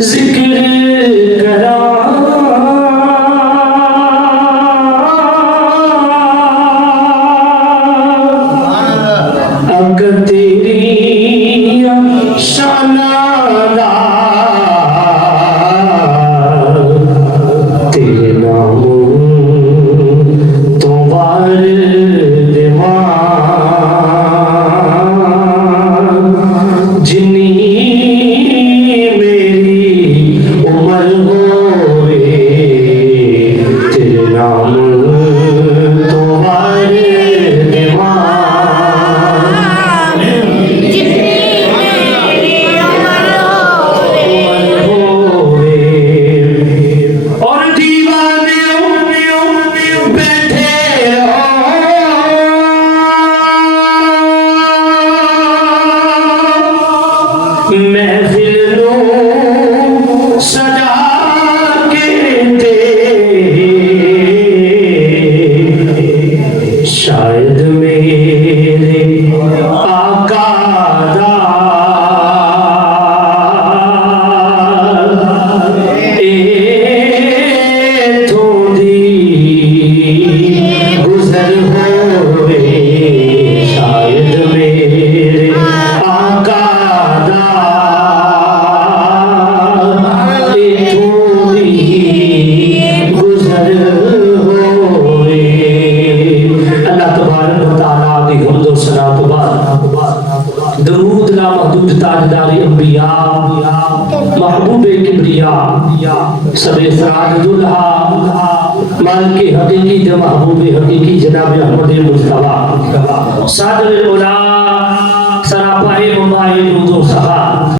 जिक्र करा अगर तेरी शानादा तेरे नाम तो वार जिन्नी महफिल सजा के दे शायद मेरे आका दा थोड़ी गुजर होवे शायद मेरे आका दरूद ला महदूद ताजदारी अंबिया महबूबे किबरिया सबे फराद दुल्हा मालिक हकीकी द महबूबे हकीकी जनाब अहमद मुस्तफा सादर उला सरापाए मुबाए दूदो सहा